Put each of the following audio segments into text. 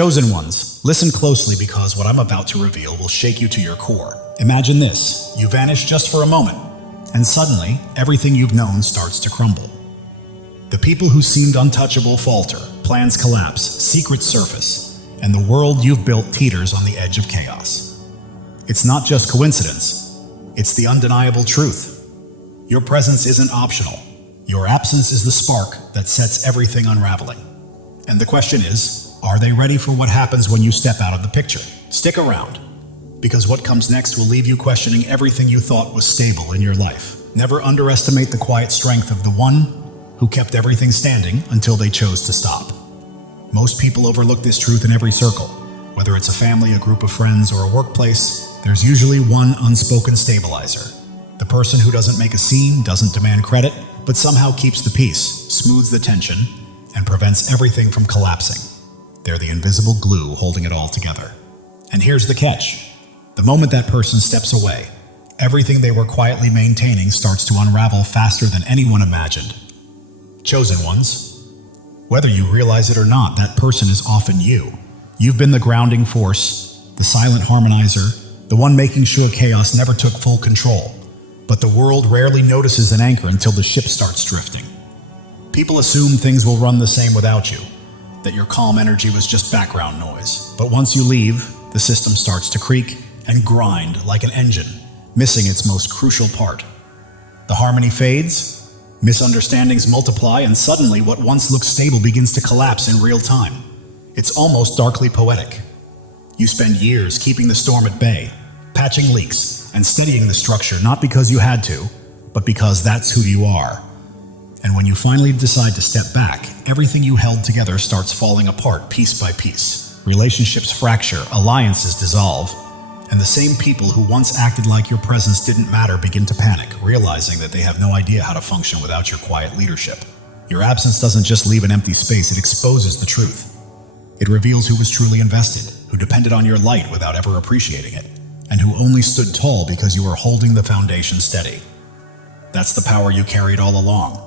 Chosen ones, listen closely because what I'm about to reveal will shake you to your core. Imagine this: you vanish just for a moment, and suddenly, everything you've known starts to crumble. The people who seemed untouchable falter, plans collapse, secrets surface, and the world you've built teeters on the edge of chaos. It's not just coincidence, it's the undeniable truth. Your presence isn't optional. Your absence is the spark that sets everything unraveling. And the question is, are they ready for what happens when you step out of the picture? Stick around, because what comes next will leave you questioning everything you thought was stable in your life. Never underestimate the quiet strength of the one who kept everything standing until they chose to stop. Most people overlook this truth in every circle. Whether it's a family, a group of friends, or a workplace, there's usually one unspoken stabilizer. The person who doesn't make a scene, doesn't demand credit, but somehow keeps the peace, smooths the tension, and prevents everything from collapsing. They're the invisible glue holding it all together. And here's the catch. The moment that person steps away, everything they were quietly maintaining starts to unravel faster than anyone imagined. Chosen ones, whether you realize it or not, that person is often you. You've been the grounding force, the silent harmonizer, the one making sure chaos never took full control. But the world rarely notices an anchor until the ship starts drifting. People assume things will run the same without you, that your calm energy was just background noise. But once you leave, the system starts to creak and grind like an engine, missing its most crucial part. The harmony fades, misunderstandings multiply, and suddenly what once looked stable begins to collapse in real time. It's almost darkly poetic. You spend years keeping the storm at bay, patching leaks, and steadying the structure, not because you had to, but because that's who you are. And when you finally decide to step back, everything you held together starts falling apart piece by piece. Relationships fracture, alliances dissolve, and the same people who once acted like your presence didn't matter begin to panic, realizing that they have no idea how to function without your quiet leadership. Your absence doesn't just leave an empty space, it exposes the truth. It reveals who was truly invested, who depended on your light without ever appreciating it, and who only stood tall because you were holding the foundation steady. That's the power you carried all along.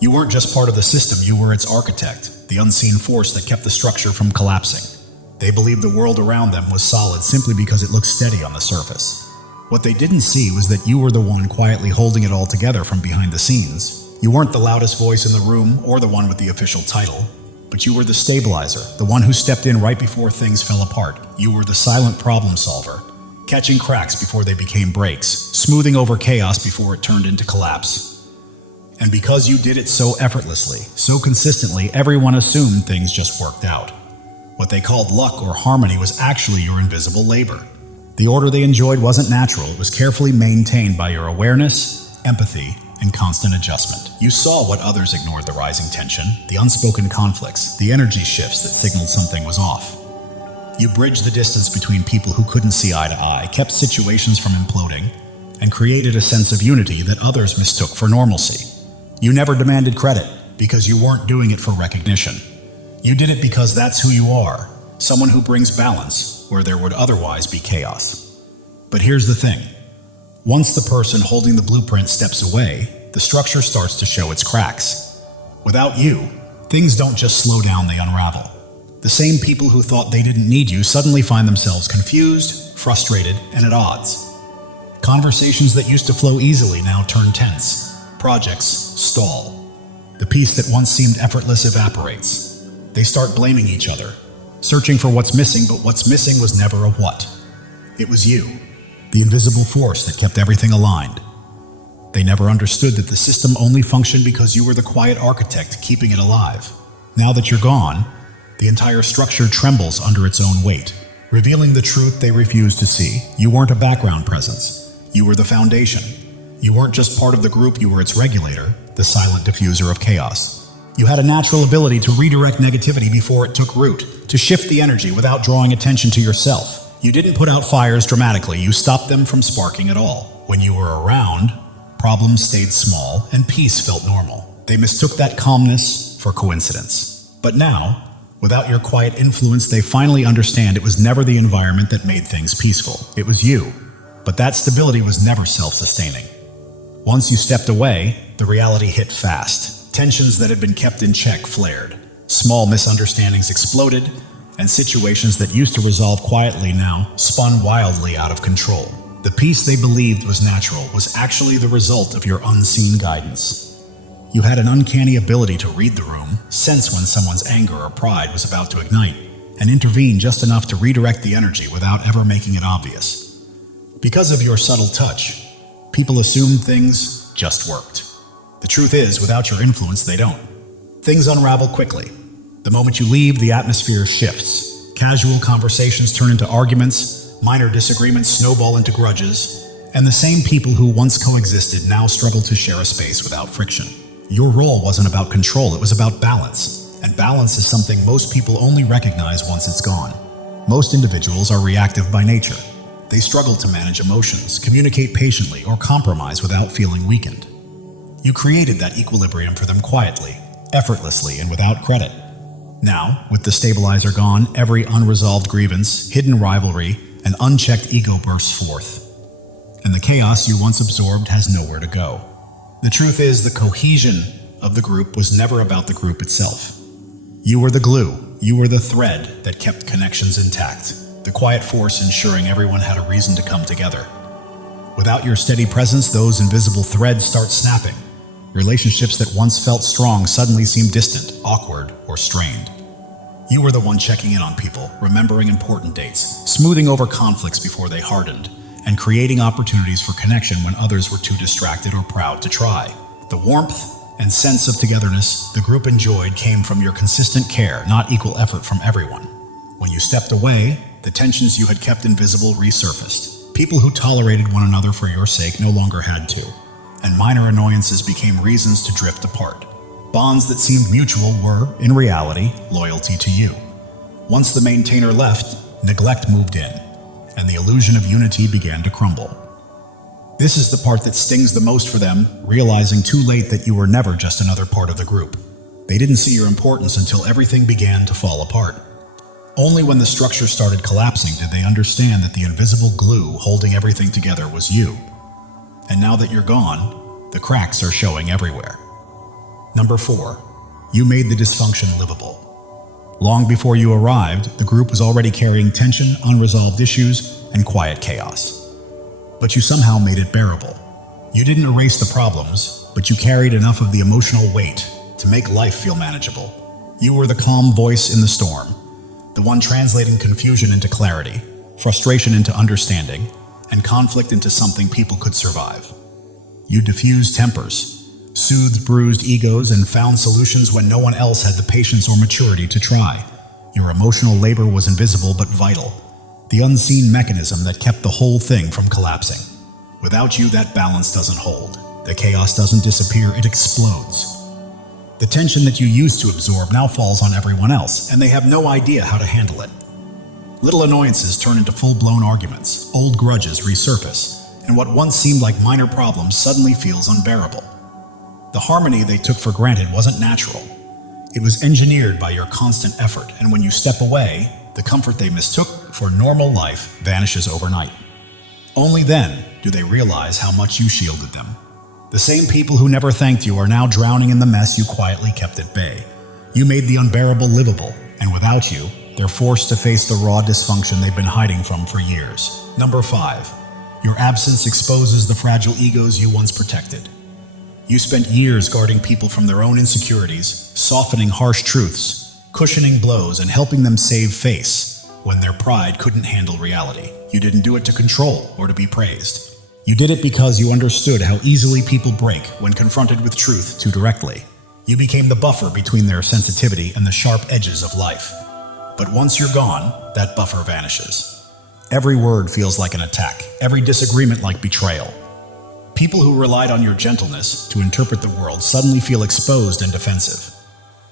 You weren't just part of the system, you were its architect, the unseen force that kept the structure from collapsing. They believed the world around them was solid simply because it looked steady on the surface. What they didn't see was that you were the one quietly holding it all together from behind the scenes. You weren't the loudest voice in the room or the one with the official title, but you were the stabilizer, the one who stepped in right before things fell apart. You were the silent problem solver, catching cracks before they became breaks, smoothing over chaos before it turned into collapse. And because you did it so effortlessly, so consistently, everyone assumed things just worked out. What they called luck or harmony was actually your invisible labor. The order they enjoyed wasn't natural, it was carefully maintained by your awareness, empathy, and constant adjustment. You saw what others ignored: the rising tension, the unspoken conflicts, the energy shifts that signaled something was off. You bridged the distance between people who couldn't see eye to eye, kept situations from imploding, and created a sense of unity that others mistook for normalcy. You never demanded credit, because you weren't doing it for recognition. You did it because that's who you are, someone who brings balance where there would otherwise be chaos. But here's the thing. Once the person holding the blueprint steps away, the structure starts to show its cracks. Without you, things don't just slow down, they unravel. The same people who thought they didn't need you suddenly find themselves confused, frustrated, and at odds. Conversations that used to flow easily now turn tense. Projects stall. The peace that once seemed effortless evaporates. They start blaming each other, searching for what's missing, but what's missing was never a what. It was you, the invisible force that kept everything aligned. They never understood that the system only functioned because you were the quiet architect keeping it alive. Now that you're gone, the entire structure trembles under its own weight, revealing the truth they refused to see. You weren't a background presence. You were the foundation. You weren't just part of the group, you were its regulator, the silent diffuser of chaos. You had a natural ability to redirect negativity before it took root, to shift the energy without drawing attention to yourself. You didn't put out fires dramatically, you stopped them from sparking at all. When you were around, problems stayed small and peace felt normal. They mistook that calmness for coincidence. But now, without your quiet influence, they finally understand it was never the environment that made things peaceful. It was you. But that stability was never self-sustaining. Once you stepped away, the reality hit fast. Tensions that had been kept in check flared. Small misunderstandings exploded, and situations that used to resolve quietly now spun wildly out of control. The peace they believed was natural was actually the result of your unseen guidance. You had an uncanny ability to read the room, sense when someone's anger or pride was about to ignite, and intervene just enough to redirect the energy without ever making it obvious. Because of your subtle touch, people assumed things just worked. The truth is, without your influence, they don't. Things unravel quickly. The moment you leave, the atmosphere shifts. Casual conversations turn into arguments, minor disagreements snowball into grudges, and the same people who once coexisted now struggle to share a space without friction. Your role wasn't about control, it was about balance. And balance is something most people only recognize once it's gone. Most individuals are reactive by nature. They struggle to manage emotions, communicate patiently, or compromise without feeling weakened. You created that equilibrium for them quietly, effortlessly, and without credit. Now, with the stabilizer gone, every unresolved grievance, hidden rivalry, and unchecked ego bursts forth. And the chaos you once absorbed has nowhere to go. The truth is, the cohesion of the group was never about the group itself. You were the glue, you were the thread that kept connections intact, the quiet force ensuring everyone had a reason to come together. Without your steady presence, those invisible threads start snapping. Relationships that once felt strong suddenly seem distant, awkward, or strained. You were the one checking in on people, remembering important dates, smoothing over conflicts before they hardened, and creating opportunities for connection when others were too distracted or proud to try. The warmth and sense of togetherness the group enjoyed came from your consistent care, not equal effort from everyone. When you stepped away, the tensions you had kept invisible resurfaced. People who tolerated one another for your sake no longer had to, and minor annoyances became reasons to drift apart. Bonds that seemed mutual were, in reality, loyalty to you. Once the maintainer left, neglect moved in, and the illusion of unity began to crumble. This is the part that stings the most for them, realizing too late that you were never just another part of the group. They didn't see your importance until everything began to fall apart. Only when the structure started collapsing did they understand that the invisible glue holding everything together was you. And now that you're gone, the cracks are showing everywhere. Number 4. You made the dysfunction livable. Long before you arrived, the group was already carrying tension, unresolved issues, and quiet chaos. But you somehow made it bearable. You didn't erase the problems, but you carried enough of the emotional weight to make life feel manageable. You were the calm voice in the storm, the one translating confusion into clarity, frustration into understanding, and conflict into something people could survive. You diffused tempers, soothed bruised egos, and found solutions when no one else had the patience or maturity to try. Your emotional labor was invisible but vital, the unseen mechanism that kept the whole thing from collapsing. Without you, that balance doesn't hold. The chaos doesn't disappear, it explodes. The tension that you used to absorb now falls on everyone else, and they have no idea how to handle it. Little annoyances turn into full-blown arguments, old grudges resurface, and what once seemed like minor problems suddenly feels unbearable. The harmony they took for granted wasn't natural. It was engineered by your constant effort, and when you step away, the comfort they mistook for normal life vanishes overnight. Only then do they realize how much you shielded them. The same people who never thanked you are now drowning in the mess you quietly kept at bay. You made the unbearable livable, and without you, they're forced to face the raw dysfunction they've been hiding from for years. Number 5. Your absence exposes the fragile egos you once protected. You spent years guarding people from their own insecurities, softening harsh truths, cushioning blows, and helping them save face when their pride couldn't handle reality. You didn't do it to control or to be praised. You did it because you understood how easily people break when confronted with truth too directly. You became the buffer between their sensitivity and the sharp edges of life. But once you're gone, that buffer vanishes. Every word feels like an attack, every disagreement like betrayal. People who relied on your gentleness to interpret the world suddenly feel exposed and defensive.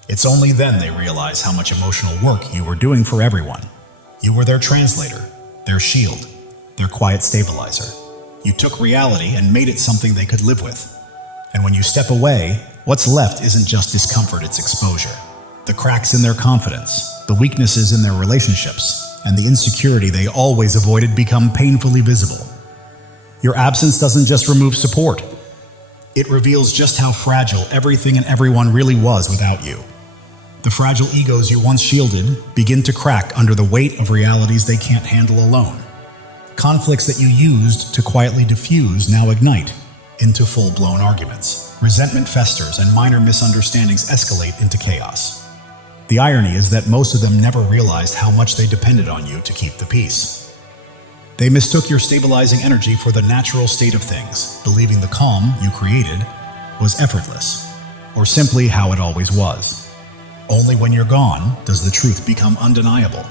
It's only then they realize how much emotional work you were doing for everyone. You were their translator, their shield, their quiet stabilizer. You took reality and made it something they could live with. And when you step away, what's left isn't just discomfort, it's exposure. The cracks in their confidence, the weaknesses in their relationships, and the insecurity they always avoided become painfully visible. Your absence doesn't just remove support. It reveals just how fragile everything and everyone really was without you. The fragile egos you once shielded begin to crack under the weight of realities they can't handle alone. Conflicts that you used to quietly diffuse now ignite into full-blown arguments. Resentment festers and minor misunderstandings escalate into chaos. The irony is that most of them never realized how much they depended on you to keep the peace. They mistook your stabilizing energy for the natural state of things, believing the calm you created was effortless, or simply how it always was. Only when you're gone does the truth become undeniable.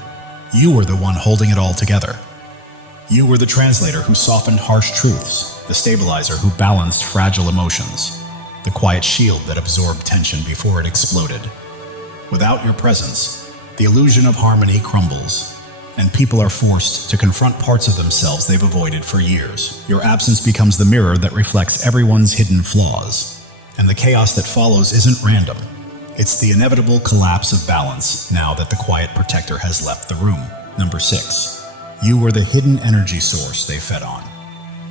You were the one holding it all together. You were the translator who softened harsh truths, the stabilizer who balanced fragile emotions, the quiet shield that absorbed tension before it exploded. Without your presence, the illusion of harmony crumbles, and people are forced to confront parts of themselves they've avoided for years. Your absence becomes the mirror that reflects everyone's hidden flaws, and the chaos that follows isn't random. It's the inevitable collapse of balance now that the quiet protector has left the room. Number 6. You were the hidden energy source they fed on.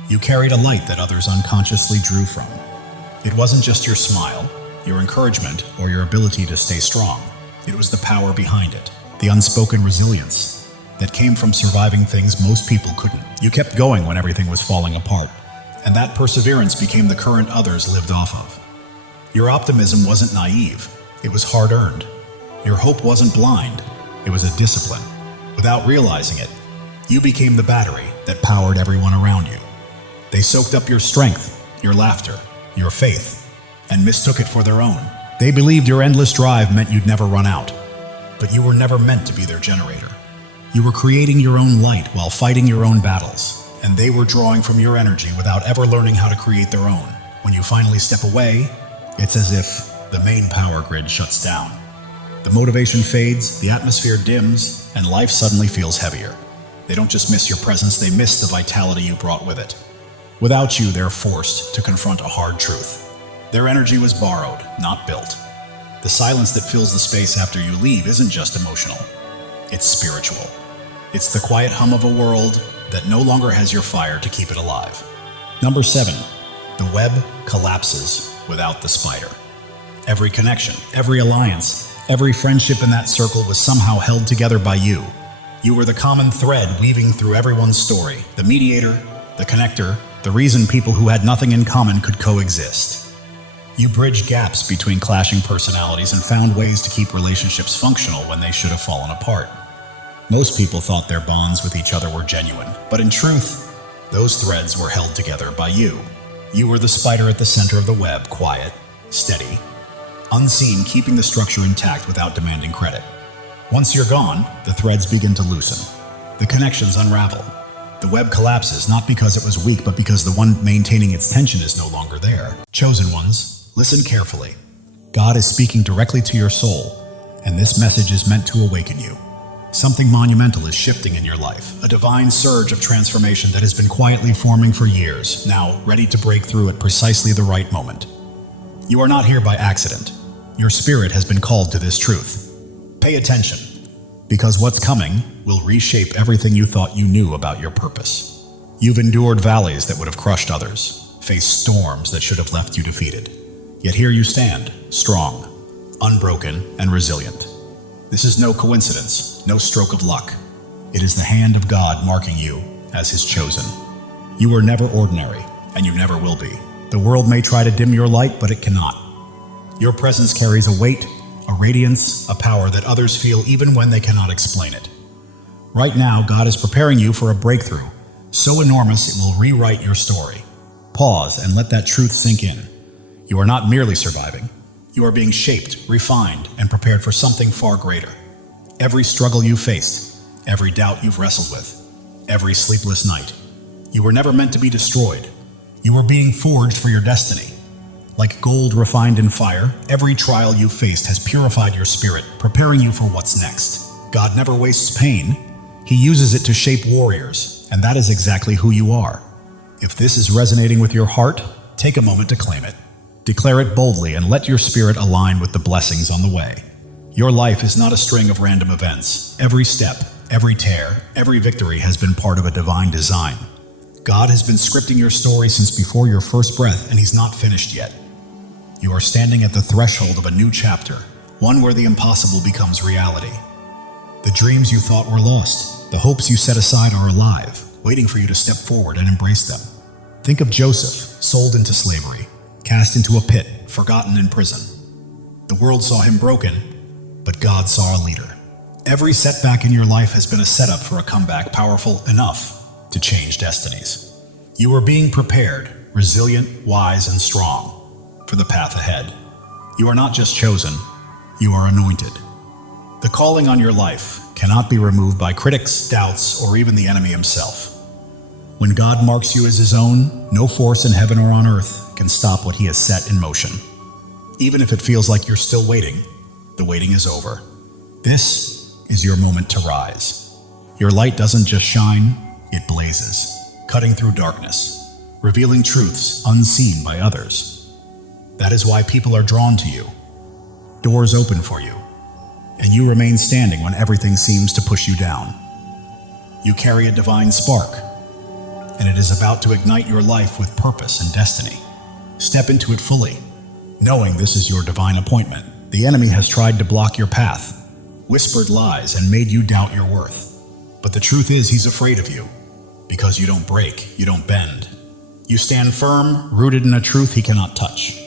You carried a light that others unconsciously drew from. It wasn't just your smile, your encouragement, or your ability to stay strong. It was the power behind it, the unspoken resilience that came from surviving things most people couldn't. You kept going when everything was falling apart, and that perseverance became the current others lived off of. Your optimism wasn't naive, it was hard-earned. Your hope wasn't blind, it was a discipline. Without realizing it, you became the battery that powered everyone around you. They soaked up your strength, your laughter, your faith, and mistook it for their own. They believed your endless drive meant you'd never run out, but you were never meant to be their generator. You were creating your own light while fighting your own battles, and they were drawing from your energy without ever learning how to create their own. When you finally step away, it's as if the main power grid shuts down. The motivation fades, the atmosphere dims, and life suddenly feels heavier. They don't just miss your presence, they miss the vitality you brought with it. Without you, they're forced to confront a hard truth. Their energy was borrowed, not built. The silence that fills the space after you leave isn't just emotional, it's spiritual. It's the quiet hum of a world that no longer has your fire to keep it alive. Number 7. The web collapses without the spider. Every connection, every alliance, every friendship in that circle was somehow held together by you. You were the common thread weaving through everyone's story, the mediator, the connector, the reason people who had nothing in common could coexist. You bridged gaps between clashing personalities and found ways to keep relationships functional when they should have fallen apart. Most people thought their bonds with each other were genuine, but in truth, those threads were held together by you. You were the spider at the center of the web, quiet, steady, unseen, keeping the structure intact without demanding credit. Once you're gone, the threads begin to loosen. The connections unravel. The web collapses not because it was weak, but because the one maintaining its tension is no longer there. Chosen ones, listen carefully. God is speaking directly to your soul, and this message is meant to awaken you. Something monumental is shifting in your life, a divine surge of transformation that has been quietly forming for years, now ready to break through at precisely the right moment. You are not here by accident. Your spirit has been called to this truth. Pay attention, because what's coming will reshape everything you thought you knew about your purpose. You've endured valleys that would have crushed others, faced storms that should have left you defeated. Yet here you stand, strong, unbroken, and resilient. This is no coincidence, no stroke of luck. It is the hand of God marking you as His chosen. You were never ordinary, and you never will be. The world may try to dim your light, but it cannot. Your presence carries a weight, a radiance, a power that others feel even when they cannot explain it. Right now, God is preparing you for a breakthrough, so enormous it will rewrite your story. Pause and let that truth sink in. You are not merely surviving. You are being shaped, refined, and prepared for something far greater. Every struggle you faced, every doubt you've wrestled with, every sleepless night, you were never meant to be destroyed. You were being forged for your destiny. Like gold refined in fire, every trial you faced has purified your spirit, preparing you for what's next. God never wastes pain. He uses it to shape warriors, and that is exactly who you are. If this is resonating with your heart, take a moment to claim it. Declare it boldly and let your spirit align with the blessings on the way. Your life is not a string of random events. Every step, every tear, every victory has been part of a divine design. God has been scripting your story since before your first breath, and He's not finished yet. You are standing at the threshold of a new chapter, one where the impossible becomes reality. The dreams you thought were lost, the hopes you set aside are alive, waiting for you to step forward and embrace them. Think of Joseph, sold into slavery, cast into a pit, forgotten in prison. The world saw him broken, but God saw a leader. Every setback in your life has been a setup for a comeback powerful enough to change destinies. You are being prepared, resilient, wise, and strong for the path ahead. You are not just chosen, you are anointed. The calling on your life cannot be removed by critics, doubts, or even the enemy himself. When God marks you as his own, no force in heaven or on earth can stop what he has set in motion. Even if it feels like you're still waiting, the waiting is over. This is your moment to rise. Your light doesn't just shine, it blazes, cutting through darkness, revealing truths unseen by others. That is why people are drawn to you. Doors open for you, and you remain standing when everything seems to push you down. You carry a divine spark, and it is about to ignite your life with purpose and destiny. Step into it fully, knowing this is your divine appointment. The enemy has tried to block your path, whispered lies, and made you doubt your worth. But the truth is, he's afraid of you, because you don't break, you don't bend. You stand firm, rooted in a truth he cannot touch.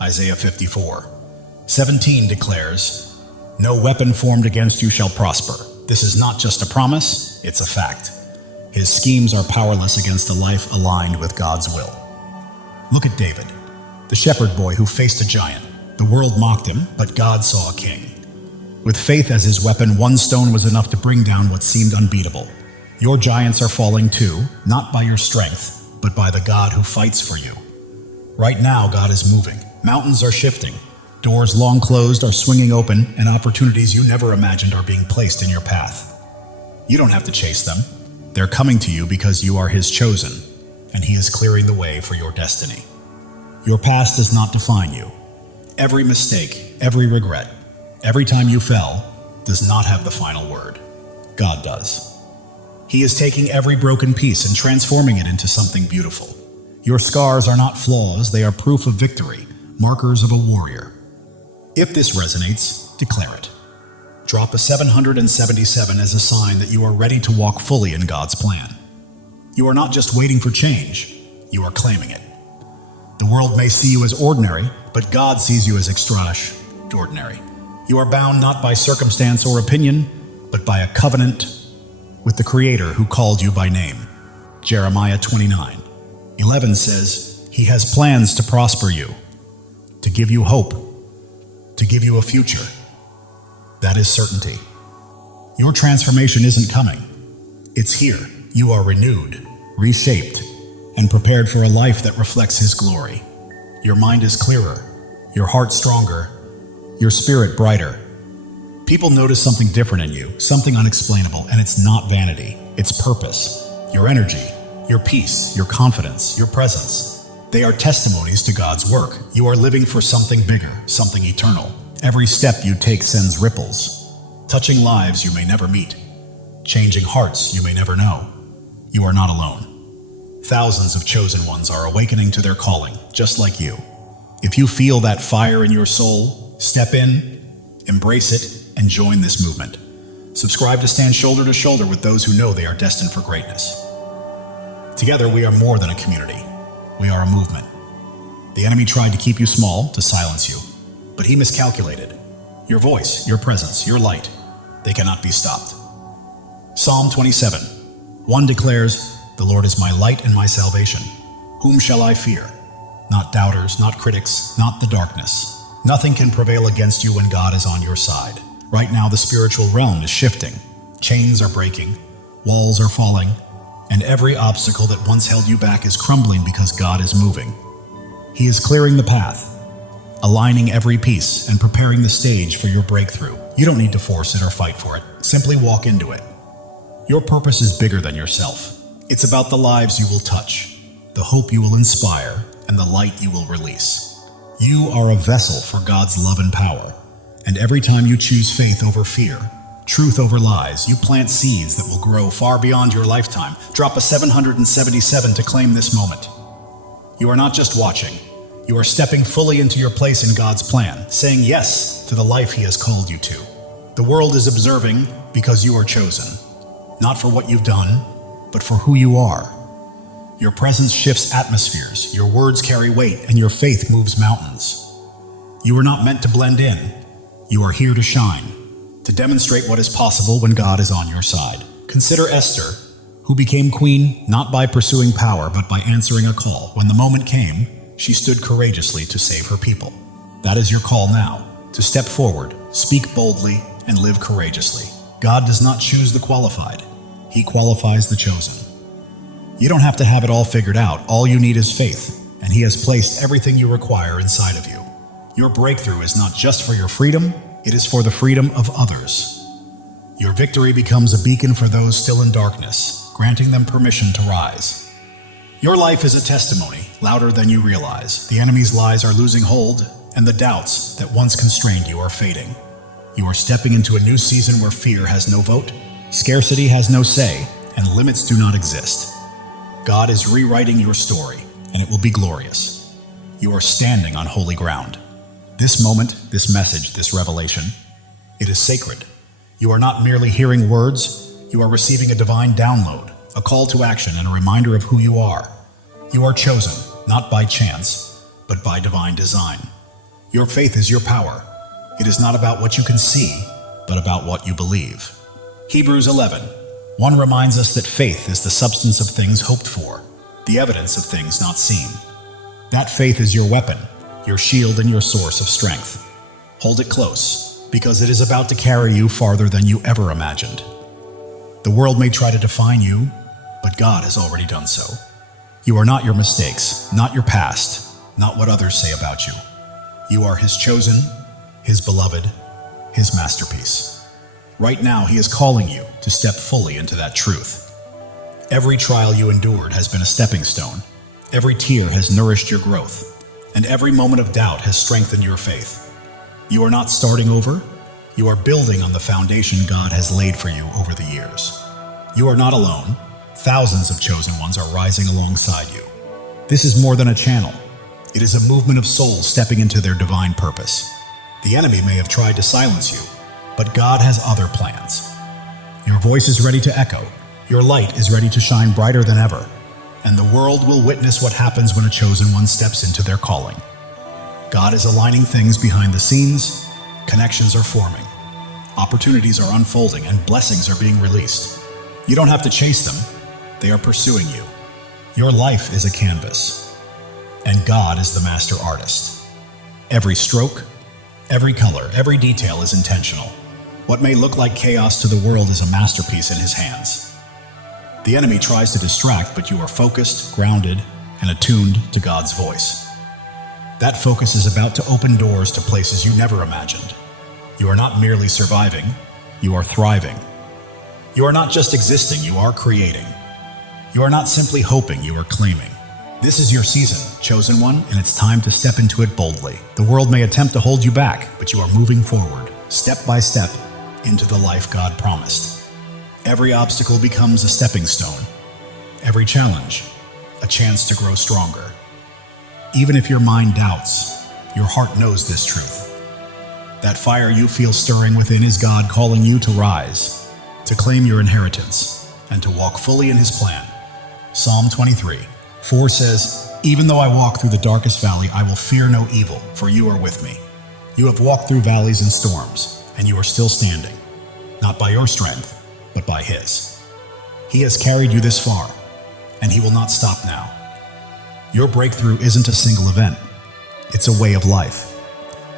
Isaiah 54:17 declares, "No weapon formed against you shall prosper." This is not just a promise, it's a fact. His schemes are powerless against a life aligned with God's will. Look at David, the shepherd boy who faced a giant. The world mocked him, but God saw a king. With faith as his weapon, one stone was enough to bring down what seemed unbeatable. Your giants are falling too, not by your strength, but by the God who fights for you. Right now, God is moving. Mountains are shifting. Doors long closed are swinging open, and opportunities you never imagined are being placed in your path. You don't have to chase them. They're coming to you because you are his chosen, and he is clearing the way for your destiny. Your past does not define you. Every mistake, every regret, every time you fell, does not have the final word. God does. He is taking every broken piece and transforming it into something beautiful. Your scars are not flaws, they are proof of victory, markers of a warrior. If this resonates, declare it. Drop a 777 as a sign that you are ready to walk fully in God's plan. You are not just waiting for change, you are claiming it. The world may see you as ordinary, but God sees you as extraordinary. You are bound not by circumstance or opinion, but by a covenant with the Creator who called you by name. Jeremiah 29:11 says, "He has plans to prosper you, to give you hope, to give you a future." That is certainty. Your transformation isn't coming. It's here. You are renewed, reshaped, and prepared for a life that reflects his glory. Your mind is clearer, your heart stronger, your spirit brighter. People notice something different in you, something unexplainable, and it's not vanity, it's purpose. Your energy, your peace, your confidence, your presence. They are testimonies to God's work. You are living for something bigger, something eternal. Every step you take sends ripples, touching lives you may never meet, changing hearts you may never know. You are not alone. Thousands of chosen ones are awakening to their calling, just like you. If you feel that fire in your soul, step in, embrace it, and join this movement. Subscribe to stand shoulder to shoulder with those who know they are destined for greatness. Together, we are more than a community. We are a movement. The enemy tried to keep you small, to silence you, but he miscalculated. Your voice, your presence, your light, they cannot be stopped. Psalm 27:1 declares, "The Lord is my light and my salvation. Whom shall I fear?" Not doubters, not critics, not the darkness. Nothing can prevail against you when God is on your side. Right now, the spiritual realm is shifting. Chains are breaking, walls are falling, and every obstacle that once held you back is crumbling because God is moving. He is clearing the path, aligning every piece and preparing the stage for your breakthrough. You don't need to force it or fight for it. Simply walk into it. Your purpose is bigger than yourself. It's about the lives you will touch, the hope you will inspire, and the light you will release. You are a vessel for God's love and power, and every time you choose faith over fear, truth over lies, you plant seeds that will grow far beyond your lifetime. Drop a 777 to claim this moment. You are not just watching, You are stepping fully into your place in God's plan, saying yes to the life He has called you to. The world is observing because you are chosen, not for what you've done, but for who you are. Your presence shifts atmospheres, your words carry weight, and your faith moves mountains. You are not meant to blend in. You are here to shine, to demonstrate what is possible when God is on your side. Consider Esther, who became queen not by pursuing power, but by answering a call. When the moment came, she stood courageously to save her people. That is your call now, to step forward, speak boldly, and live courageously. God does not choose the qualified. He qualifies the chosen. You don't have to have it all figured out. All you need is faith, and He has placed everything you require inside of you. Your breakthrough is not just for your freedom, it is for the freedom of others. Your victory becomes a beacon for those still in darkness, granting them permission to rise. Your life is a testimony, louder than you realize. The enemy's lies are losing hold, and the doubts that once constrained you are fading. You are stepping into a new season where fear has no vote, scarcity has no say, and limits do not exist. God is rewriting your story, and it will be glorious. You are standing on holy ground. This moment, this message, this revelation, it is sacred. You are not merely hearing words, you are receiving a divine download, a call to action, and a reminder of who you are. You are chosen, not by chance, but by divine design. Your faith is your power. It is not about what you can see, but about what you believe. Hebrews 11:1 reminds us that faith is the substance of things hoped for, the evidence of things not seen. That faith is your weapon, your shield, and your source of strength. Hold it close, because it is about to carry you farther than you ever imagined. The world may try to define you, but God has already done so. You are not your mistakes, not your past, not what others say about you. You are His chosen, His beloved, His masterpiece. Right now, He is calling you to step fully into that truth. Every trial you endured has been a stepping stone. Every tear has nourished your growth, and every moment of doubt has strengthened your faith. You are not starting over. You are building on the foundation God has laid for you over the years. You are not alone. Thousands of chosen ones are rising alongside you. This is more than a channel. It is a movement of souls stepping into their divine purpose. The enemy may have tried to silence you, but God has other plans. Your voice is ready to echo. Your light is ready to shine brighter than ever. And the world will witness what happens when a chosen one steps into their calling. God is aligning things behind the scenes. Connections are forming. Opportunities are unfolding, and blessings are being released. You don't have to chase them. They are pursuing you. Your life is a canvas, and God is the master artist. Every stroke, every color, every detail is intentional. What may look like chaos to the world is a masterpiece in His hands. The enemy tries to distract, but you are focused, grounded, and attuned to God's voice. That focus is about to open doors to places you never imagined. You are not merely surviving, you are thriving. You are not just existing, you are creating. You are not simply hoping, you are claiming. This is your season, chosen one, and it's time to step into it boldly. The world may attempt to hold you back, but you are moving forward, step by step, into the life God promised. Every obstacle becomes a stepping stone. Every challenge, a chance to grow stronger. Even if your mind doubts, your heart knows this truth. That fire you feel stirring within is God calling you to rise, to claim your inheritance, and to walk fully in His plan. Psalm 23:4 says, "Even though I walk through the darkest valley, I will fear no evil, for you are with me. You have walked through valleys and storms, and you are still standing, not by your strength, but by His. He has carried you this far, and He will not stop now." Your breakthrough isn't a single event. It's a way of life.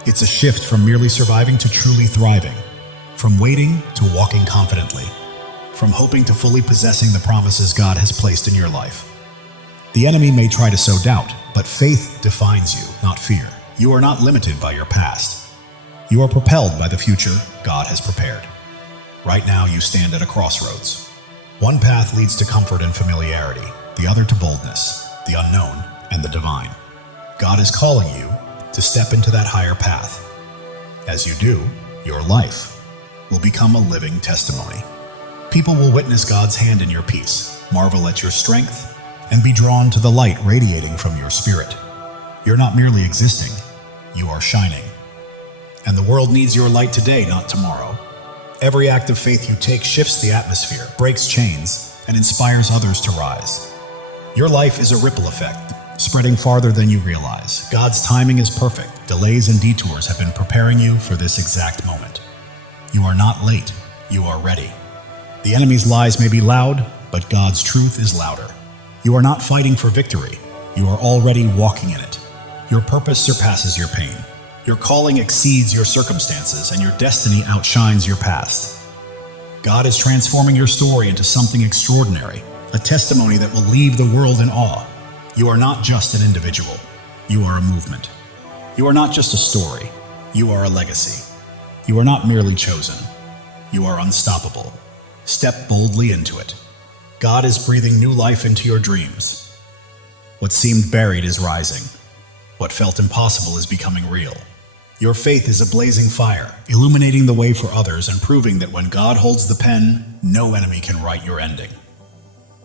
It's a shift from merely surviving to truly thriving, from waiting to walking confidently, from hoping to fully possessing the promises God has placed in your life. The enemy may try to sow doubt, but faith defines you, not fear. You are not limited by your past. You are propelled by the future God has prepared. Right now, you stand at a crossroads. One path leads to comfort and familiarity, the other to boldness, the unknown, and the divine. God is calling you to step into that higher path. As you do, your life will become a living testimony. People will witness God's hand in your peace, marvel at your strength, and be drawn to the light radiating from your spirit. You're not merely existing, you are shining. And the world needs your light today, not tomorrow. Every act of faith you take shifts the atmosphere, breaks chains, and inspires others to rise. Your life is a ripple effect, spreading farther than you realize. God's timing is perfect. Delays and detours have been preparing you for this exact moment. You are not late, you are ready. The enemy's lies may be loud, but God's truth is louder. You are not fighting for victory, you are already walking in it. Your purpose surpasses your pain. Your calling exceeds your circumstances, and your destiny outshines your past. God is transforming your story into something extraordinary, a testimony that will leave the world in awe. You are not just an individual, you are a movement. You are not just a story, you are a legacy. You are not merely chosen, you are unstoppable. Step boldly into it. God is breathing new life into your dreams. What seemed buried is rising. What felt impossible is becoming real. Your faith is a blazing fire, illuminating the way for others and proving that when God holds the pen, no enemy can write your ending.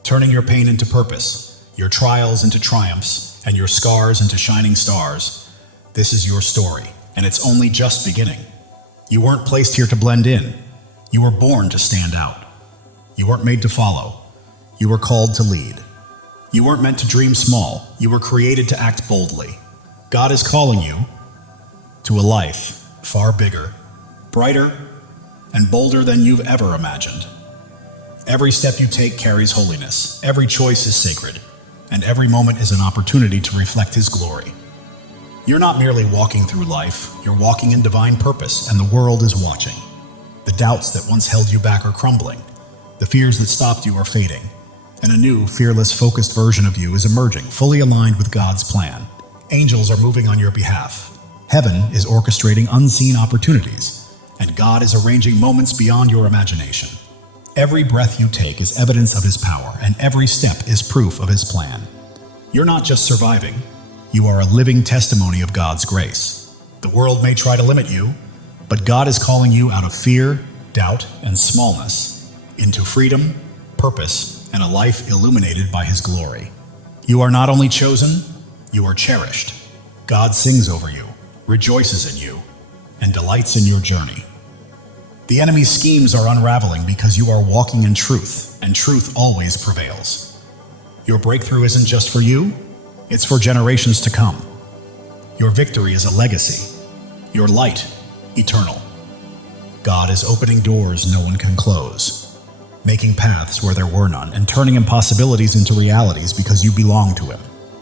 Turning your pain into purpose, your trials into triumphs, and your scars into shining stars, this is your story, and it's only just beginning. You weren't placed here to blend in. You were born to stand out. You weren't made to follow. You were called to lead. You weren't meant to dream small. You were created to act boldly. God is calling you to a life far bigger, brighter, and bolder than you've ever imagined. Every step you take carries holiness, every choice is sacred, and every moment is an opportunity to reflect His glory. You're not merely walking through life, you're walking in divine purpose, and the world is watching. The doubts that once held you back are crumbling, the fears that stopped you are fading, and a new, fearless, focused version of you is emerging, fully aligned with God's plan. Angels are moving on your behalf. Heaven is orchestrating unseen opportunities, and God is arranging moments beyond your imagination. Every breath you take is evidence of His power, and every step is proof of His plan. You're not just surviving, you are a living testimony of God's grace. The world may try to limit you, but God is calling you out of fear, doubt, and smallness into freedom, purpose, and a life illuminated by His glory. You are not only chosen, you are cherished. God sings over you, rejoices in you, and delights in your journey. The enemy's schemes are unraveling because you are walking in truth, and truth always prevails. Your breakthrough isn't just for you, it's for generations to come. Your victory is a legacy, your light eternal. God is opening doors no one can close, making paths where there were none, and turning impossibilities into realities because you belong to Him.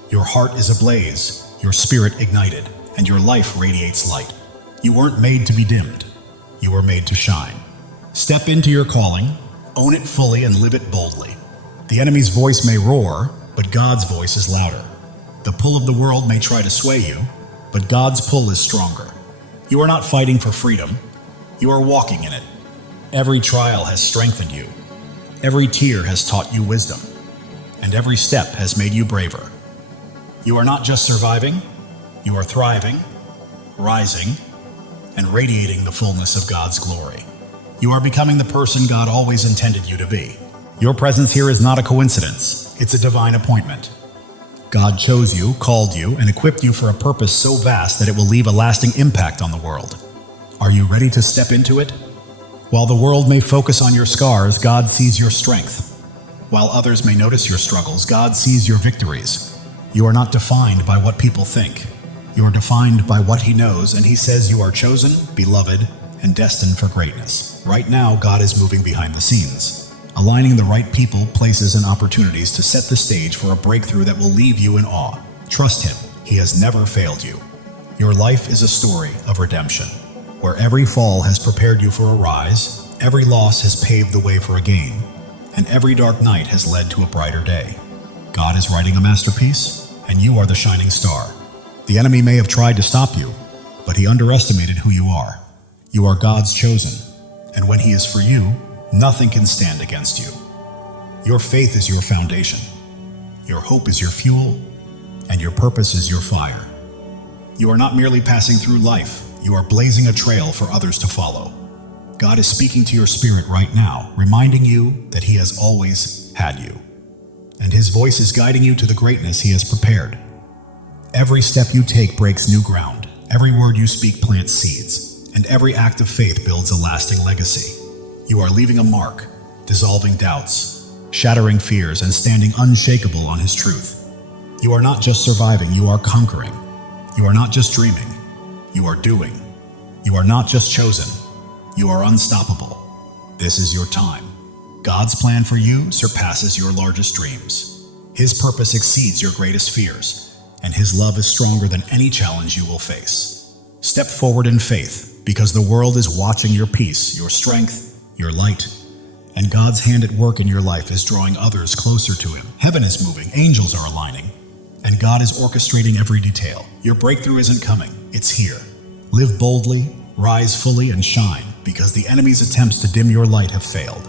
Your heart is ablaze, your spirit ignited, and your life radiates light. You weren't made to be dimmed. You were made to shine. Step into your calling, own it fully, and live it boldly. The enemy's voice may roar, but God's voice is louder. The pull of the world may try to sway you, but God's pull is stronger. You are not fighting for freedom. You are walking in it. Every trial has strengthened you. Every tear has taught you wisdom. And every step has made you braver. You are not just surviving, you are thriving, rising, and radiating the fullness of God's glory. You are becoming the person God always intended you to be. Your presence here is not a coincidence, it's a divine appointment. God chose you, called you, and equipped you for a purpose so vast that it will leave a lasting impact on the world. Are you ready to step into it? While the world may focus on your scars, God sees your strength. While others may notice your struggles, God sees your victories. You are not defined by what people think. You are defined by what He knows, and He says you are chosen, beloved, and destined for greatness. Right now, God is moving behind the scenes, aligning the right people, places, and opportunities to set the stage for a breakthrough that will leave you in awe. Trust Him. He has never failed you. Your life is a story of redemption, where every fall has prepared you for a rise, every loss has paved the way for a gain, and every dark night has led to a brighter day. God is writing a masterpiece, and you are the shining star. The enemy may have tried to stop you, but he underestimated who you are. You are God's chosen, and when He is for you, nothing can stand against you. Your faith is your foundation, your hope is your fuel, and your purpose is your fire. You are not merely passing through life, you are blazing a trail for others to follow. God is speaking to your spirit right now, reminding you that He has always had you, and His voice is guiding you to the greatness He has prepared. Every step you take breaks new ground. Every word you speak plants seeds, and every act of faith builds a lasting legacy. You are leaving a mark, dissolving doubts, shattering fears, and standing unshakable on His truth. You are not just surviving, you are conquering. You are not just dreaming, you are doing. You are not just chosen, you are unstoppable. This is your time. God's plan for you surpasses your largest dreams. His purpose exceeds your greatest fears, and His love is stronger than any challenge you will face. Step forward in faith, because the world is watching your peace, your strength, your light, and God's hand at work in your life is drawing others closer to Him. Heaven is moving, angels are aligning, and God is orchestrating every detail. Your breakthrough isn't coming, it's here. Live boldly, rise fully, and shine, because the enemy's attempts to dim your light have failed.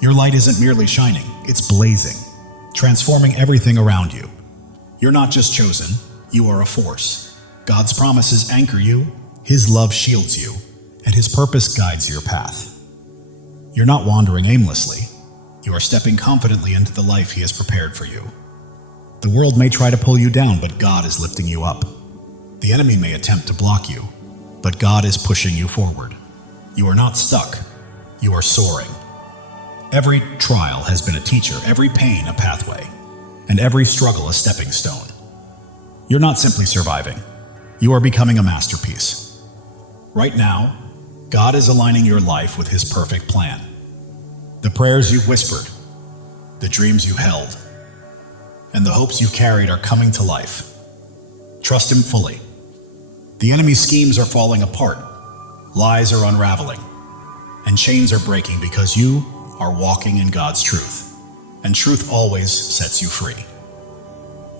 Your light isn't merely shining, it's blazing, transforming everything around you. You're not just chosen, you are a force. God's promises anchor you, His love shields you, and His purpose guides your path. You're not wandering aimlessly, you are stepping confidently into the life He has prepared for you. The world may try to pull you down, but God is lifting you up. The enemy may attempt to block you, but God is pushing you forward. You are not stuck, you are soaring. Every trial has been a teacher, every pain a pathway, and every struggle a stepping stone. You're not simply surviving, you are becoming a masterpiece. Right now, God is aligning your life with His perfect plan. The prayers you've whispered, the dreams you held, and the hopes you've carried are coming to life. Trust Him fully. The enemy's schemes are falling apart, lies are unraveling, and chains are breaking because you are walking in God's truth, and truth always sets you free.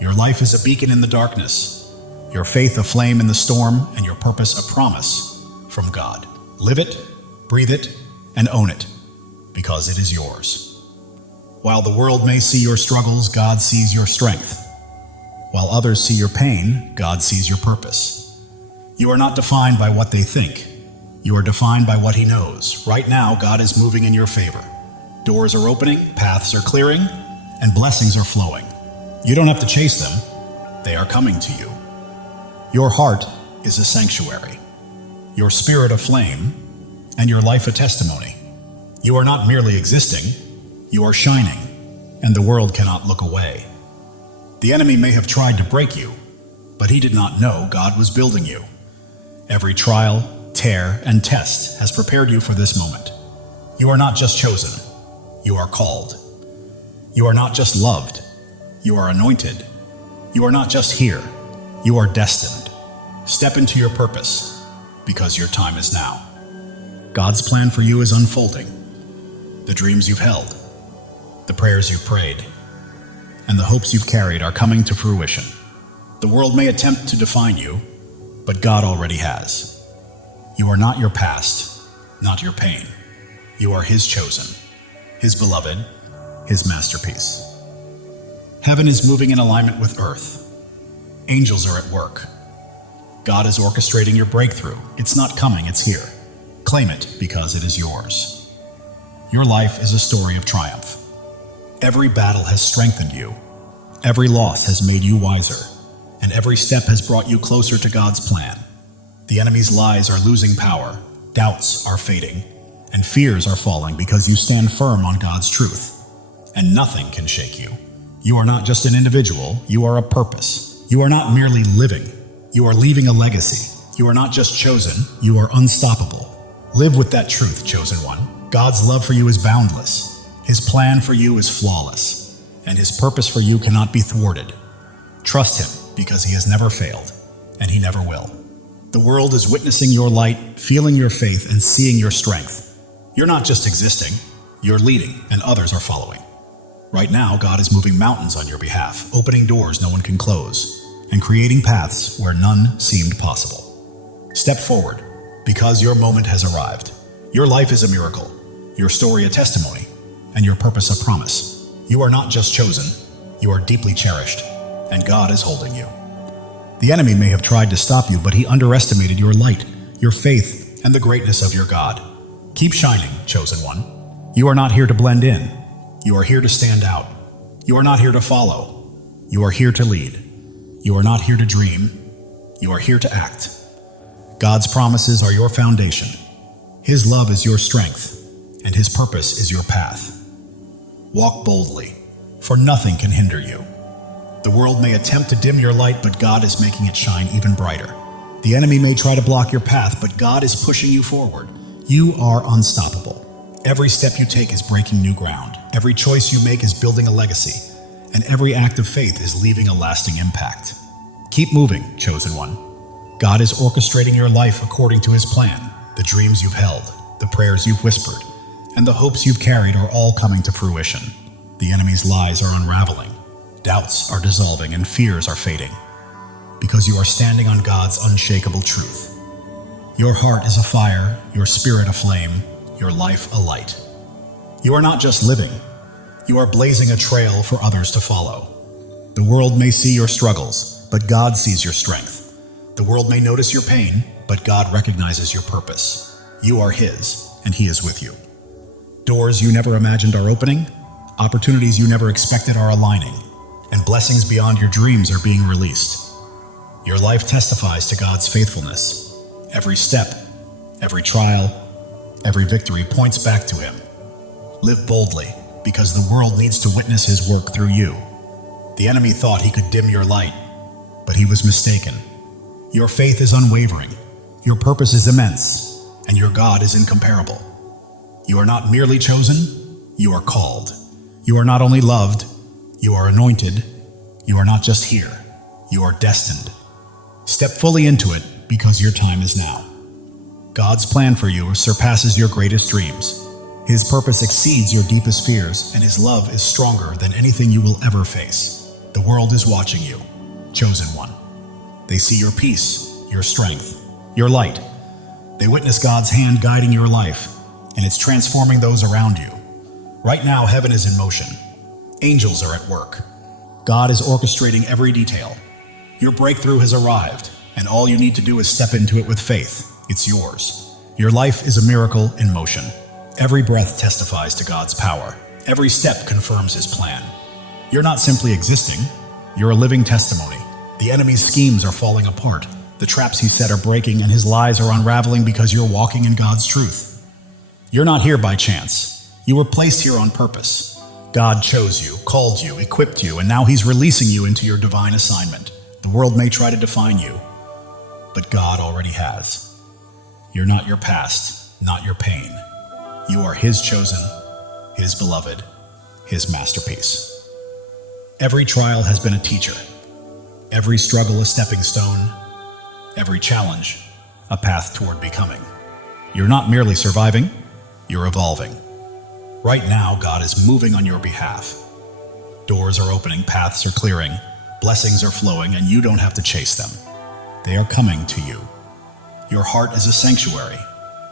Your life is a beacon in the darkness, your faith a flame in the storm, and your purpose a promise from God. Live it, breathe it, and own it, because it is yours. While the world may see your struggles, God sees your strength. While others see your pain, God sees your purpose. You are not defined by what they think. You are defined by what He knows. Right now, God is moving in your favor. Doors are opening, paths are clearing, and blessings are flowing. You don't have to chase them. They are coming to you. Your heart is a sanctuary, your spirit a flame, and your life a testimony. You are not merely existing, you are shining, and the world cannot look away. The enemy may have tried to break you, but he did not know God was building you. Every trial, tear, and test has prepared you for this moment. You are not just chosen, you are called. You are not just loved, you are anointed. You are not just here, you are destined. Step into your purpose, because your time is now. God's plan for you is unfolding. The dreams you've held, the prayers you've prayed, and the hopes you've carried are coming to fruition. The world may attempt to define you, but God already has. You are not your past, not your pain. You are His chosen, His beloved, His masterpiece. Heaven is moving in alignment with earth. Angels are at work. God is orchestrating your breakthrough. It's not coming, it's here. Claim it because it is yours. Your life is a story of triumph. Every battle has strengthened you. Every loss has made you wiser. And every step has brought you closer to God's plan. The enemy's lies are losing power, doubts are fading, and fears are falling because you stand firm on God's truth. And nothing can shake you. You are not just an individual, you are a purpose. You are not merely living, you are leaving a legacy. You are not just chosen, you are unstoppable. Live with that truth, chosen one. God's love for you is boundless. His plan for you is flawless, and His purpose for you cannot be thwarted. Trust Him, because He has never failed, and He never will. The world is witnessing your light, feeling your faith, and seeing your strength. You're not just existing, you're leading, and others are following. Right now, God is moving mountains on your behalf, opening doors no one can close, and creating paths where none seemed possible. Step forward, because your moment has arrived. Your life is a miracle, your story a testimony, and your purpose a promise. You are not just chosen, you are deeply cherished, and God is holding you. The enemy may have tried to stop you, but he underestimated your light, your faith, and the greatness of your God. Keep shining, chosen one. You are not here to blend in. You are here to stand out. You are not here to follow. You are here to lead. You are not here to dream. You are here to act. God's promises are your foundation. His love is your strength, and His purpose is your path. Walk boldly, for nothing can hinder you. The world may attempt to dim your light, but God is making it shine even brighter. The enemy may try to block your path, but God is pushing you forward. You are unstoppable. Every step you take is breaking new ground. Every choice you make is building a legacy, and every act of faith is leaving a lasting impact. Keep moving, chosen one. God is orchestrating your life according to His plan. The dreams you've held, the prayers you've whispered, and the hopes you've carried are all coming to fruition. The enemy's lies are unraveling. Doubts are dissolving and fears are fading, because you are standing on God's unshakable truth. Your heart is afire, your spirit aflame, your life a light. You are not just living, you are blazing a trail for others to follow. The world may see your struggles, but God sees your strength. The world may notice your pain, but God recognizes your purpose. You are His, and He is with you. Doors you never imagined are opening, opportunities you never expected are aligning, and blessings beyond your dreams are being released. Your life testifies to God's faithfulness. Every step, every trial, every victory points back to Him. Live boldly, because the world needs to witness His work through you. The enemy thought he could dim your light, but he was mistaken. Your faith is unwavering, your purpose is immense, and your God is incomparable. You are not merely chosen, you are called. You are not only loved, you are anointed. You are not just here, you are destined. Step fully into it, because your time is now. God's plan for you surpasses your greatest dreams. His purpose exceeds your deepest fears, and His love is stronger than anything you will ever face. The world is watching you, chosen one. They see your peace, your strength, your light. They witness God's hand guiding your life, and it's transforming those around you. Right now, heaven is in motion. Angels are at work. God is orchestrating every detail. Your breakthrough has arrived, and all you need to do is step into it with faith. It's yours. Your life is a miracle in motion. Every breath testifies to God's power. Every step confirms His plan. You're not simply existing, you're a living testimony. The enemy's schemes are falling apart. The traps he set are breaking, and his lies are unraveling because you're walking in God's truth. You're not here by chance. You were placed here on purpose. God chose you, called you, equipped you, and now He's releasing you into your divine assignment. The world may try to define you, but God already has. You're not your past, not your pain. You are His chosen, His beloved, His masterpiece. Every trial has been a teacher. Every struggle a stepping stone. Every challenge a path toward becoming. You're not merely surviving, you're evolving. Right now, God is moving on your behalf. Doors are opening, paths are clearing, blessings are flowing, and you don't have to chase them. They are coming to you. Your heart is a sanctuary,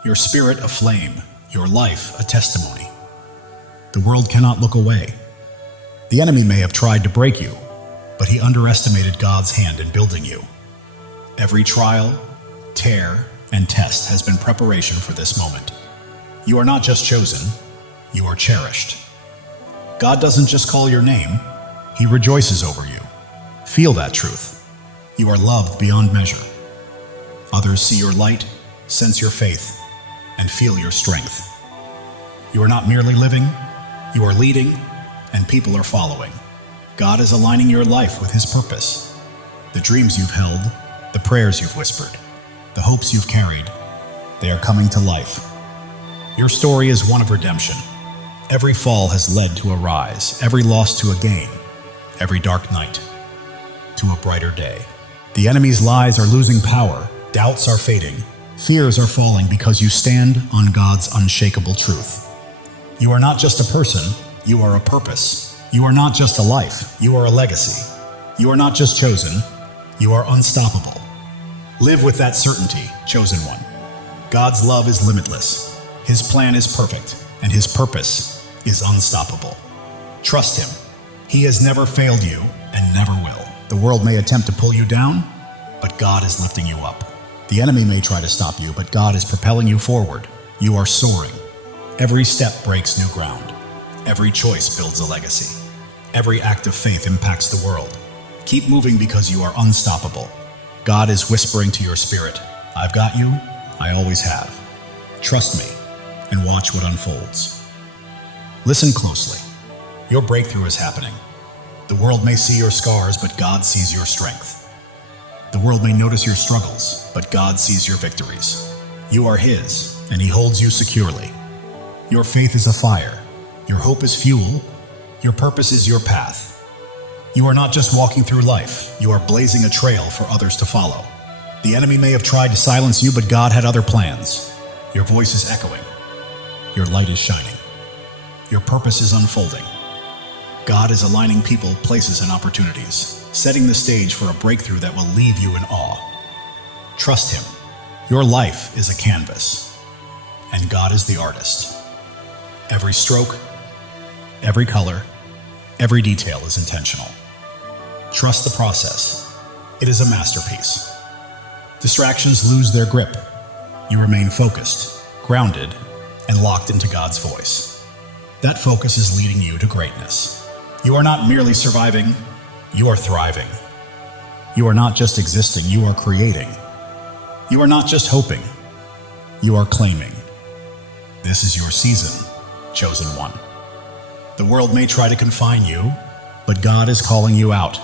your spirit a flame, your life a testimony. The world cannot look away. The enemy may have tried to break you, but he underestimated God's hand in building you. Every trial, tear, and test has been preparation for this moment. You are not just chosen, you are cherished. God doesn't just call your name, He rejoices over you. Feel that truth. You are loved beyond measure. Others see your light, sense your faith, and feel your strength. You are not merely living, you are leading, and people are following. God is aligning your life with His purpose. The dreams you've held, the prayers you've whispered, the hopes you've carried, they are coming to life. Your story is one of redemption. Every fall has led to a rise, every loss to a gain, every dark night to a brighter day. The enemy's lies are losing power, doubts are fading, fears are falling because you stand on God's unshakable truth. You are not just a person, you are a purpose. You are not just a life, you are a legacy. You are not just chosen, you are unstoppable. Live with that certainty, chosen one. God's love is limitless. His plan is perfect, and His purpose is unstoppable. Trust Him. He has never failed you and never will. The world may attempt to pull you down, but God is lifting you up. The enemy may try to stop you, but God is propelling you forward. You are soaring. Every step breaks new ground. Every choice builds a legacy. Every act of faith impacts the world. Keep moving because you are unstoppable. God is whispering to your spirit, I've got you, I always have. Trust me, and watch what unfolds. Listen closely. Your breakthrough is happening. The world may see your scars, but God sees your strength. The world may notice your struggles, but God sees your victories. You are His, and He holds you securely. Your faith is a fire. Your hope is fuel. Your purpose is your path. You are not just walking through life, you are blazing a trail for others to follow. The enemy may have tried to silence you, but God had other plans. Your voice is echoing. Your light is shining. Your purpose is unfolding. God is aligning people, places, and opportunities, setting the stage for a breakthrough that will leave you in awe. Trust Him. Your life is a canvas, and God is the artist. Every stroke, every color, every detail is intentional. Trust the process. It is a masterpiece. Distractions lose their grip. You remain focused, grounded, and locked into God's voice. That focus is leading you to greatness. You are not merely surviving, you are thriving. You are not just existing, you are creating. You are not just hoping, you are claiming. This is your season, chosen one. The world may try to confine you, but God is calling you out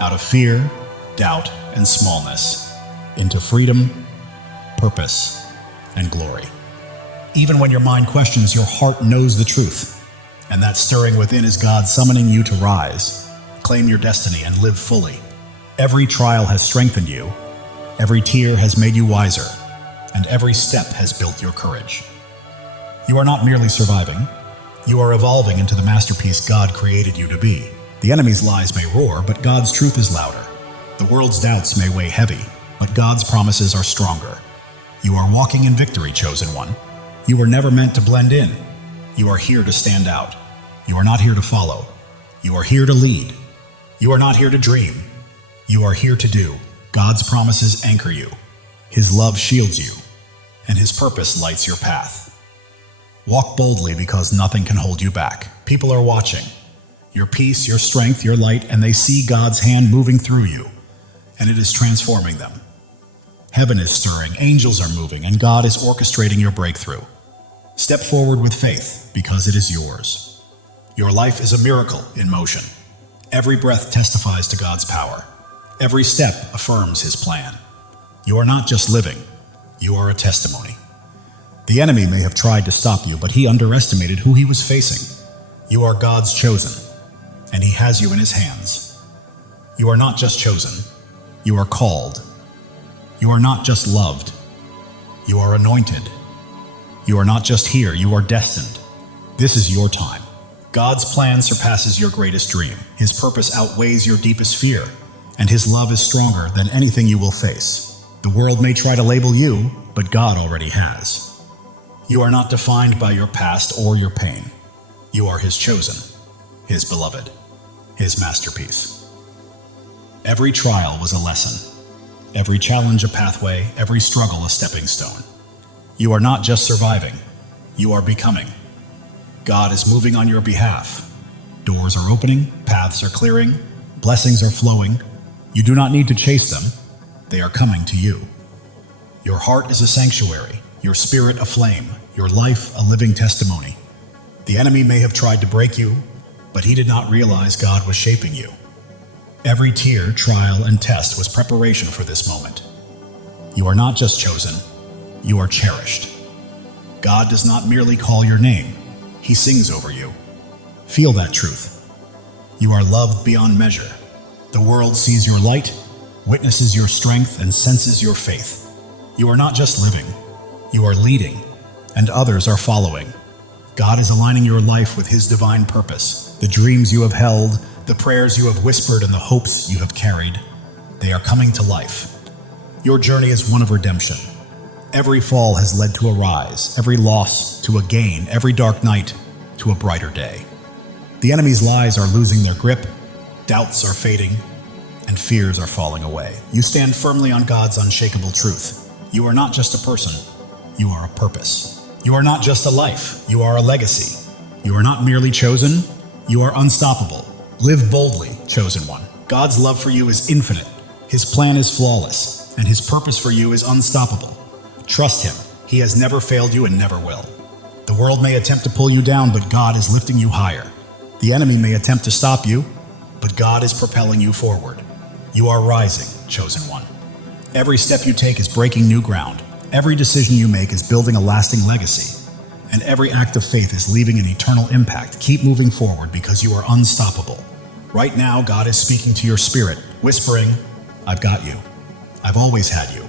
of fear, doubt, and smallness, into freedom, purpose, and glory. Even when your mind questions, your heart knows the truth, and that stirring within is God summoning you to rise, claim your destiny, and live fully. Every trial has strengthened you, every tear has made you wiser, and every step has built your courage. You are not merely surviving, you are evolving into the masterpiece God created you to be. The enemy's lies may roar, but God's truth is louder. The world's doubts may weigh heavy, but God's promises are stronger. You are walking in victory, chosen one. You were never meant to blend in. You are here to stand out. You are not here to follow. You are here to lead. You are not here to dream. You are here to do. God's promises anchor you. His love shields you, and His purpose lights your path. Walk boldly because nothing can hold you back. People are watching. Your peace, your strength, your light, and they see God's hand moving through you, and it is transforming them. Heaven is stirring, angels are moving, and God is orchestrating your breakthrough. Step forward with faith, because it is yours. Your life is a miracle in motion. Every breath testifies to God's power. Every step affirms His plan. You are not just living, you are a testimony. The enemy may have tried to stop you, but he underestimated who he was facing. You are God's chosen, and He has you in His hands. You are not just chosen, you are called. You are not just loved, you are anointed. You are not just here, you are destined. This is your time. God's plan surpasses your greatest dream. His purpose outweighs your deepest fear, and His love is stronger than anything you will face. The world may try to label you, but God already has. You are not defined by your past or your pain. You are His chosen, His beloved, His masterpiece. Every trial was a lesson. Every challenge a pathway, every struggle a stepping stone. You are not just surviving, you are becoming. God is moving on your behalf. Doors are opening, paths are clearing, blessings are flowing. You do not need to chase them, they are coming to you. Your heart is a sanctuary, your spirit a flame, your life a living testimony. The enemy may have tried to break you, but he did not realize God was shaping you. Every tear, trial, and test was preparation for this moment. You are not just chosen, you are cherished. God does not merely call your name, He sings over you. Feel that truth. You are loved beyond measure. The world sees your light, witnesses your strength, and senses your faith. You are not just living, you are leading, and others are following. God is aligning your life with His divine purpose. The dreams you have held, the prayers you have whispered, and the hopes you have carried, they are coming to life. Your journey is one of redemption. Every fall has led to a rise, every loss to a gain, every dark night to a brighter day. The enemy's lies are losing their grip, doubts are fading, and fears are falling away. You stand firmly on God's unshakable truth. You are not just a person, you are a purpose. You are not just a life, you are a legacy. You are not merely chosen, you are unstoppable. Live boldly, chosen one. God's love for you is infinite, His plan is flawless, and His purpose for you is unstoppable. Trust Him. He has never failed you and never will. The world may attempt to pull you down, but God is lifting you higher. The enemy may attempt to stop you, but God is propelling you forward. You are rising, chosen one. Every step you take is breaking new ground. Every decision you make is building a lasting legacy. And every act of faith is leaving an eternal impact. Keep moving forward because you are unstoppable. Right now, God is speaking to your spirit, whispering, "I've got you. I've always had you.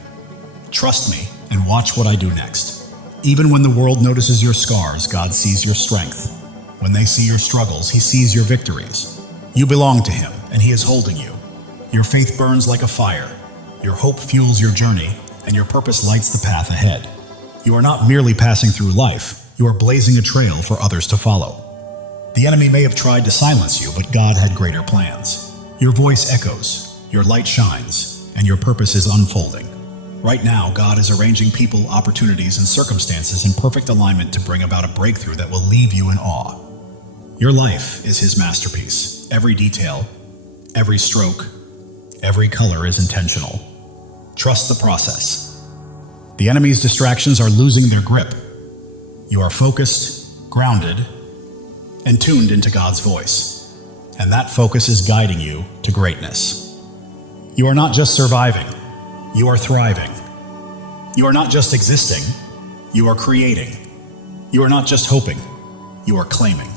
Trust me and watch what I do next." Even when the world notices your scars, God sees your strength. When they see your struggles, He sees your victories. You belong to Him, and He is holding you. Your faith burns like a fire. Your hope fuels your journey, and your purpose lights the path ahead. You are not merely passing through life, you are blazing a trail for others to follow. The enemy may have tried to silence you, but God had greater plans. Your voice echoes, your light shines, and your purpose is unfolding. Right now, God is arranging people, opportunities, and circumstances in perfect alignment to bring about a breakthrough that will leave you in awe. Your life is His masterpiece. Every detail, every stroke, every color is intentional. Trust the process. The enemy's distractions are losing their grip. You are focused, grounded, and tuned into God's voice. And that focus is guiding you to greatness. You are not just surviving, you are thriving. You are not just existing, you are creating. You are not just hoping, you are claiming.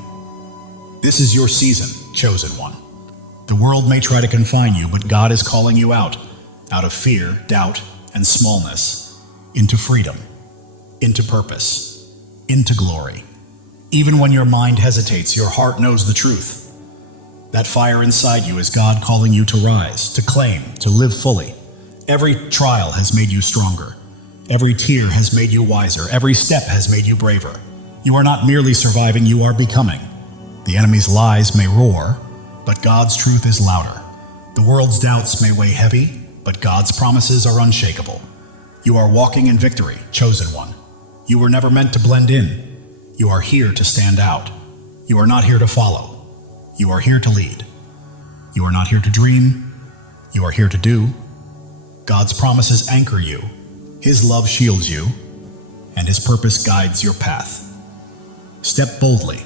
This is your season, chosen one. The world may try to confine you, but God is calling you out of fear, doubt, and smallness, into freedom, into purpose, into glory. Even when your mind hesitates, your heart knows the truth. That fire inside you is God calling you to rise, to claim, to live fully. Every trial has made you stronger. Every tear has made you wiser. Every step has made you braver. You are not merely surviving, you are becoming. The enemy's lies may roar, but God's truth is louder. The world's doubts may weigh heavy, but God's promises are unshakable. You are walking in victory, chosen one. You were never meant to blend in. You are here to stand out. You are not here to follow. You are here to lead. You are not here to dream. You are here to do. God's promises anchor you. His love shields you, and His purpose guides your path. Step boldly,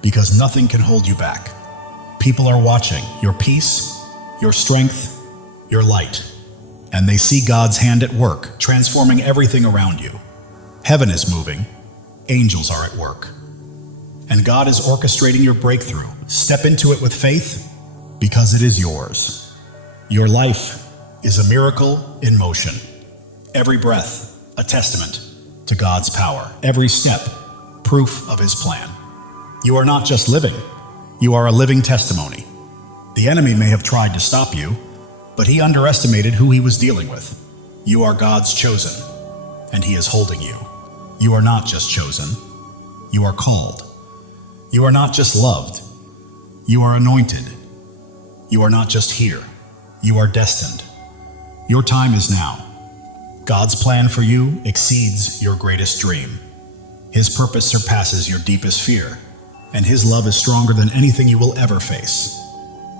because nothing can hold you back. People are watching your peace, your strength, your light, and they see God's hand at work, transforming everything around you. Heaven is moving, angels are at work, and God is orchestrating your breakthrough. Step into it with faith, because it is yours. Your life is a miracle in motion. Every breath, a testament to God's power. Every step, proof of His plan. You are not just living, you are a living testimony. The enemy may have tried to stop you, but he underestimated who he was dealing with. You are God's chosen, and He is holding you. You are not just chosen, you are called. You are not just loved, you are anointed. You are not just here, you are destined. Your time is now. God's plan for you exceeds your greatest dream. His purpose surpasses your deepest fear, and His love is stronger than anything you will ever face.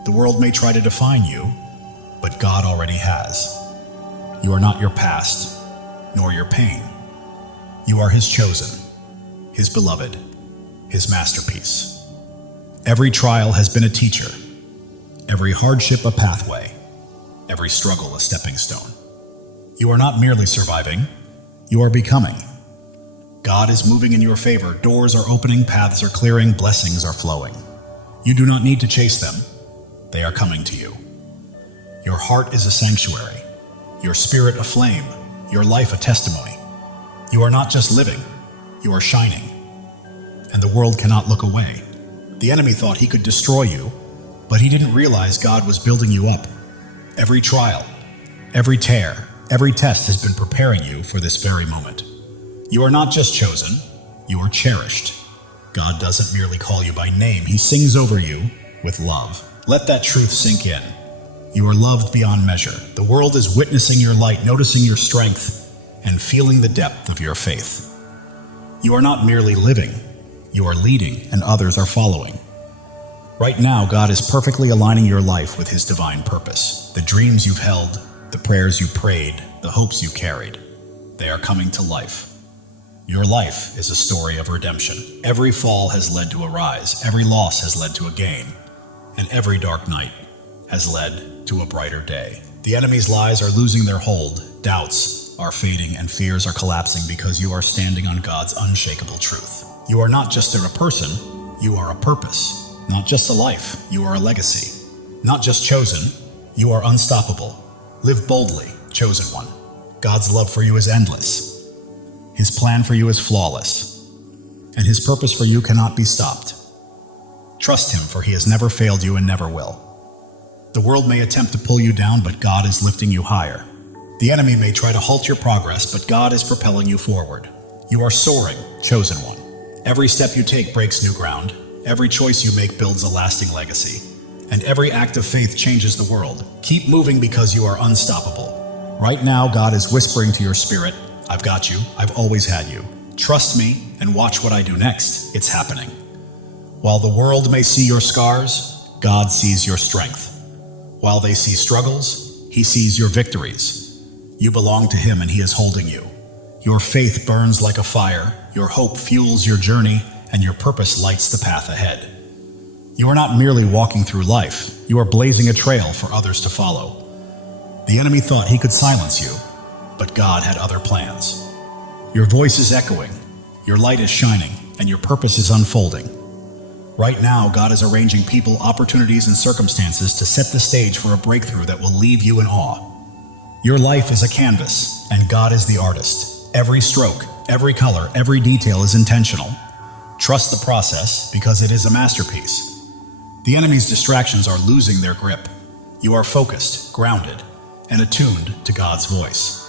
The world may try to define you, but God already has. You are not your past, nor your pain. You are His chosen, His beloved, His masterpiece. Every trial has been a teacher, every hardship a pathway, every struggle a stepping stone. You are not merely surviving, you are becoming. God is moving in your favor. Doors are opening, paths are clearing, blessings are flowing. You do not need to chase them. They are coming to you. Your heart is a sanctuary, your spirit a flame, your life a testimony. You are not just living, you are shining. And the world cannot look away. The enemy thought he could destroy you, but he didn't realize God was building you up. Every trial, every tear, every test has been preparing you for this very moment. You are not just chosen, you are cherished. God doesn't merely call you by name, He sings over you with love. Let that truth sink in. You are loved beyond measure. The world is witnessing your light, noticing your strength, and feeling the depth of your faith. You are not merely living, you are leading, and others are following. Right now, God is perfectly aligning your life with His divine purpose. The dreams you've held, the prayers you prayed, the hopes you carried, they are coming to life. Your life is a story of redemption. Every fall has led to a rise, every loss has led to a gain, and every dark night has led to a brighter day. The enemy's lies are losing their hold, doubts are fading, and fears are collapsing because you are standing on God's unshakable truth. You are not just a person, you are a purpose. Not just a life, you are a legacy. Not just chosen, you are unstoppable. Live boldly, chosen one. God's love for you is endless. His plan for you is flawless, and His purpose for you cannot be stopped. Trust Him, for He has never failed you and never will. The world may attempt to pull you down, but God is lifting you higher. The enemy may try to halt your progress, but God is propelling you forward. You are soaring, chosen one. Every step you take breaks new ground. Every choice you make builds a lasting legacy. And every act of faith changes the world. Keep moving because you are unstoppable. Right now, God is whispering to your spirit, I've got you. I've always had you. Trust me and watch what I do next. It's happening. While the world may see your scars, God sees your strength. While they see struggles, He sees your victories. You belong to Him and He is holding you. Your faith burns like a fire, your hope fuels your journey, and your purpose lights the path ahead. You are not merely walking through life, you are blazing a trail for others to follow. The enemy thought he could silence you, but God had other plans. Your voice is echoing, your light is shining, and your purpose is unfolding. Right now, God is arranging people, opportunities, and circumstances to set the stage for a breakthrough that will leave you in awe. Your life is a canvas, and God is the artist. Every stroke, every color, every detail is intentional. Trust the process because it is a masterpiece. The enemy's distractions are losing their grip. You are focused, grounded, and attuned to God's voice.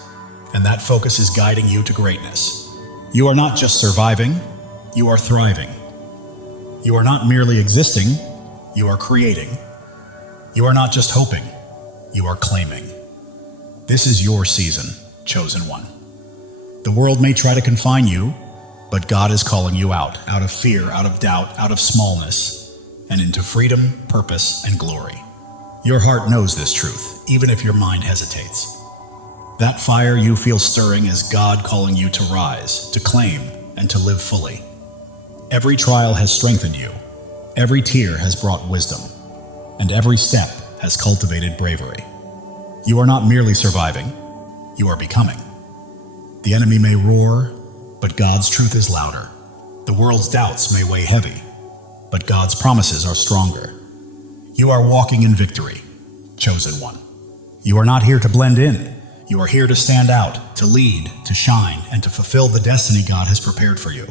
And that focus is guiding you to greatness. You are not just surviving, you are thriving. You are not merely existing, you are creating. You are not just hoping, you are claiming. This is your season, chosen one. The world may try to confine you, but God is calling you out of fear, out of doubt, out of smallness, and into freedom, purpose, and glory. Your heart knows this truth, even if your mind hesitates. That fire you feel stirring is God calling you to rise, to claim, and to live fully. Every trial has strengthened you, every tear has brought wisdom, and every step has cultivated bravery. You are not merely surviving, you are becoming. The enemy may roar, but God's truth is louder. The world's doubts may weigh heavy, but God's promises are stronger. You are walking in victory, chosen one. You are not here to blend in. You are here to stand out, to lead, to shine, and to fulfill the destiny God has prepared for you.